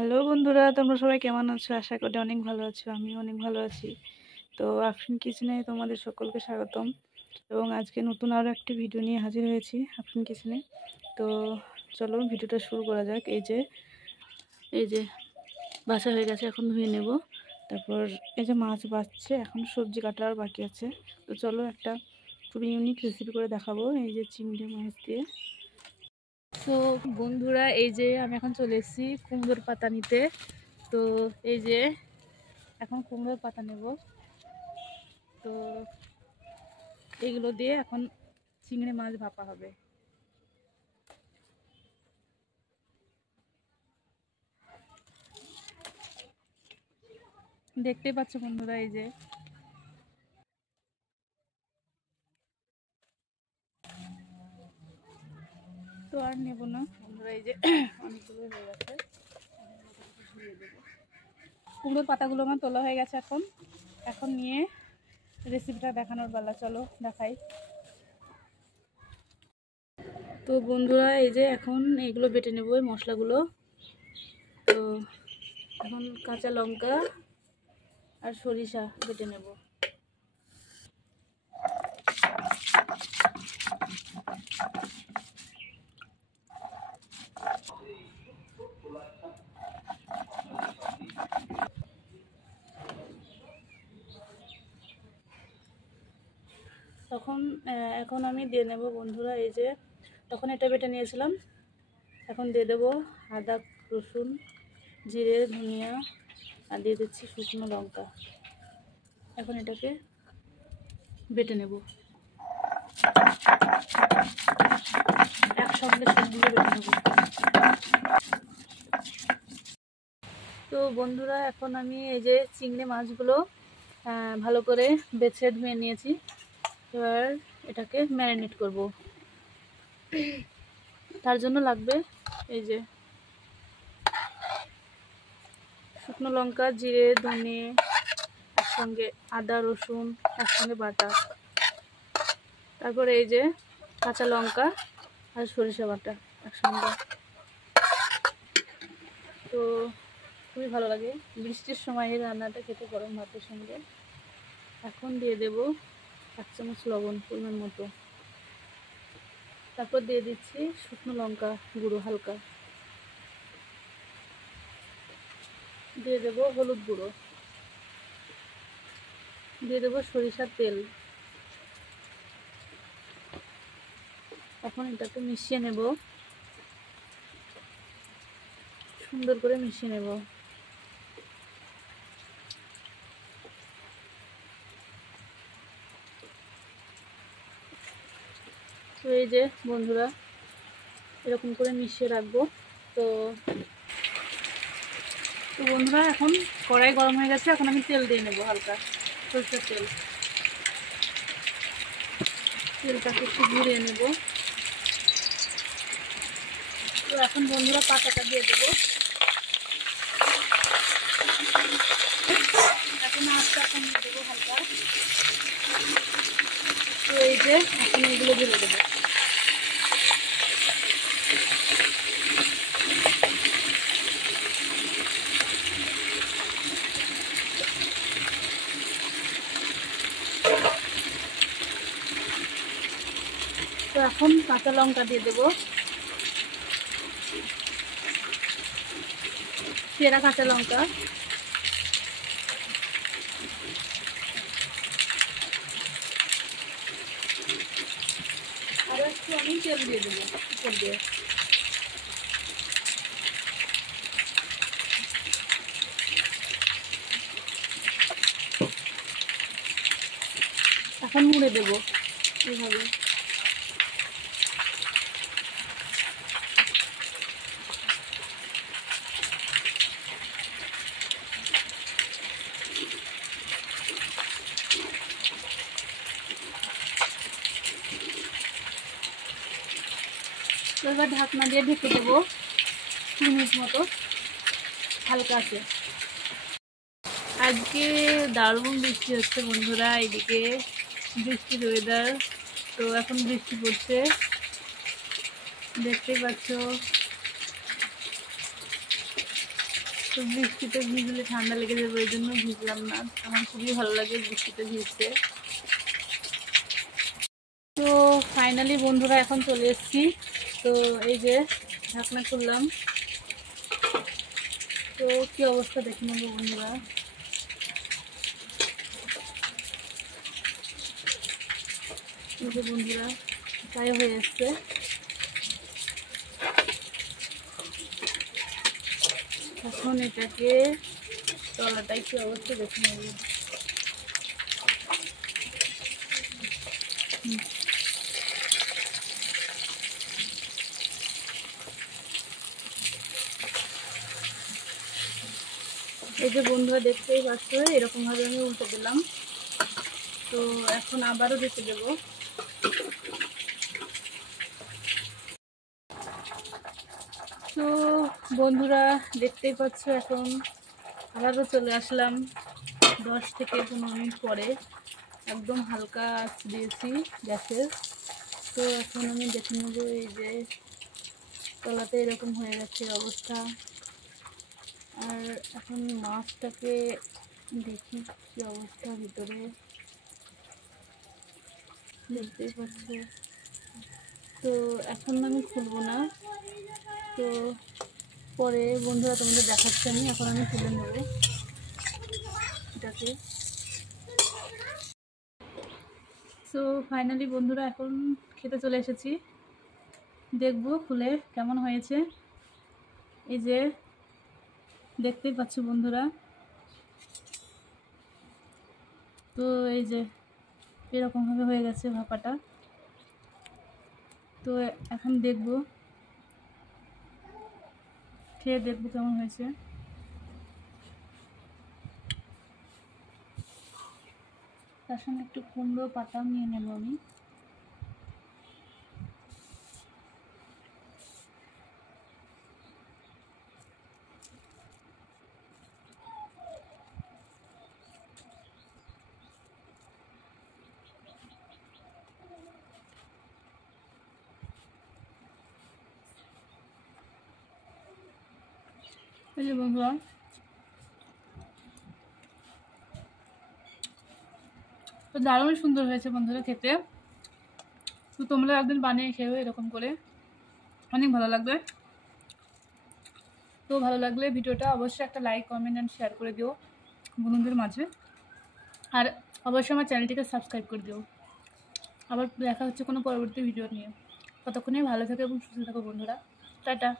Hello বন্ধুরা, তোমরা সবাই কেমন আছো? আশা করি অনেক ভালো আছো। আমিও অনেক ভালো আছি। তো আফরিন কিচেনে তোমাদের সকলকে স্বাগতম। এবং আজকে নতুন আরও একটি ভিডিও নিয়ে হাজির হয়েছি আফরিন কিচেনে। তো চলো ভিডিওটা শুরু করা যাক। এই যে বাছা হয়ে গেছে, এখন ধুয়ে নেব। তারপর এই যে মাছ বাছছে, এখন সবজি কাটা আর বাকি আছে। তো চলো একটা খুবই ইউনিক রেসিপি করে দেখাবো, এই যে চিংড়ি মাছ দিয়ে। তো বন্ধুরা, এই যে আমি এখন চলে এসেছি কুমড়োর পাতা নিতে। তো এই যে এখন কুমড়োর পাতা নেব। তো এগুলো দিয়ে এখন চিংড়ি মাছ ভাপা হবে। দেখতেই পাচ্ছ বন্ধুরা, এই যে তো আর নেব না বন্ধুরা, এই যে অনেকগুলো হয়ে গেছে। কুমড়োর পাতাগুলো আমার তোলা হয়ে গেছে। এখন নিয়ে রেসিপিটা দেখানোর পালা, চলো দেখাই। তো বন্ধুরা, এই যে এখন এগুলো বেটে নেব, এই মশলাগুলো। তো এখন কাঁচা লঙ্কা আর সরিষা বেটে নেব। এখন আমি দিয়ে নেব বন্ধুরা, এই যে তখন এটা বেটে নিয়েছিলাম। এখন দিয়ে দেবো আদা, রসুন, জিরে, ধনিয়া, আর দিয়ে দিচ্ছি শুকনো লঙ্কা। এখন এটাকে বেটে নেব, একসঙ্গে সবগুলো বেটে নেব। তো বন্ধুরা, এখন আমি এই যে চিংড়ি মাছগুলো ভালো করে বেছে ধুয়ে নিয়েছি। এবার এটাকে ম্যারিনেট করব। তার জন্য লাগবে এই যে শুকনো লঙ্কা, জিরে, ধনে, একসঙ্গে আদা, রসুন একসঙ্গে বাটা। তারপরে এই যে কাঁচা লঙ্কা আর সরিষা বাটা একসঙ্গে। তো খুবই ভালো লাগে বৃষ্টির সময় এই রান্নাটা খেতে, গরম ভাতের সঙ্গে। এখন দিয়ে দেব 1 চামচ লবণ পরিমাণ মতো। তারপর দিয়ে দিচ্ছি শুকনো লঙ্কা গুঁড়ো হালকা। দিয়ে দেব হলুদ গুঁড়ো। দিয়ে দেব সরিষার তেল। এখন এটাকে মিশিয়ে নেব, সুন্দর করে মিশিয়ে নেব। তো এই যে বন্ধুরা, এরকম করে মিশিয়ে রাখবো। তো বন্ধুরা, এখন কড়াই গরম হয়ে গেছে। এখন আমি তেল দিয়ে নেব, হালকা সরষের তেল। তেলটাকে একটু ঘুরিয়ে নেব। তো এখন বন্ধুরা পাতাটা দিয়ে দেবো। এখন আস্তে এখন দিয়ে দেবো হালকা। তো এই যে এখন এগুলো ঢেলে দেবো। তো এখন কাঁচা লঙ্কা দিয়ে দেবো, চেরা কাঁচা লঙ্কা। আর একটু আমি তেল দিয়ে দেবো উপর দিয়ে। এখন মুড়ে দেবো এইভাবে। তো এবার ঢাকনা দিয়ে ঢেকে দেবো 2 মিনিট মতো, হালকা আছে। আজকে দারুণ বৃষ্টি হচ্ছে বন্ধুরা, এদিকে বৃষ্টির ওয়েদার। তো এখন বৃষ্টি পড়ছে, দেখতেই পাচ্ছ। তো বৃষ্টিতে ভিজলে ঠান্ডা লেগে যাবে, ওই জন্য ভিজলাম না। আমার খুবই ভালো লাগে বৃষ্টিতে ভিজতে। তো ফাইনালি বন্ধুরা এখন চলে এসেছি। তো এই যে ঢাকনা খুললাম, তো কি অবস্থা দেখে নেবো বন্ধুরা। এই যে বন্ধুরা প্রায় হয়ে এসছে। এখন এটাকে তলাটাই কি অবস্থা দেখে নেব। এই যে বন্ধুরা দেখতেই পাচ্ছ, এরকম ভাবে আমি উল্টে দিলাম। তো এখন আবারও দেখে দেব। তো বন্ধুরা দেখতেই পাচ্ছ, এখন আবারও চলে আসলাম 10 থেকে 15 মিনিট পরে। একদম হালকা আঁচ দিয়েছি গ্যাসের। তো এখন আমি দেখে নেব। এই যে তলাতে এরকম হয়ে গেছে অবস্থা। আর এখন মাছটাকে দেখি কি অবস্থা ভিতরে, দেখতেই পাচ্ছ। তো এখন আমি খুলবো না, তো পরে বন্ধুরা তোমাদের দেখাচ্ছি আমি। এখন আমি তুলে নেব এটাকে। সো ফাইনালি বন্ধুরা এখন খেতে চলে এসেছি, দেখবো খুলে কেমন হয়েছে। এই যে দেখতেই পাচ্ছ বন্ধুরা, তো এই যে এরকমভাবে হয়ে গেছে ভাপাটা। তো এখন দেখবো, খেয়ে দেখবো কেমন হয়েছে। তার সঙ্গে একটু কুমড়ো পাতাও নিয়ে নেব আমি। এই যে বন্ধুরা, তো দারুণ সুন্দর হয়েছে বন্ধুরা খেতে। তো তোমরা একদিন বানিয়ে খেও এরকম করে, অনেক ভালো লাগবে। তো ভালো লাগলে ভিডিওটা অবশ্যই একটা লাইক, কমেন্ট অ্যান্ড শেয়ার করে দিও বন্ধুদের মাঝে। আর অবশ্যই আমার চ্যানেলটিকে সাবস্ক্রাইব করে দিও। আবার দেখা হচ্ছে কোনো পরবর্তী ভিডিও নিয়ে। ততক্ষণে ভালো থাকো এবং সুস্থ থাকো বন্ধুরা। টাটা।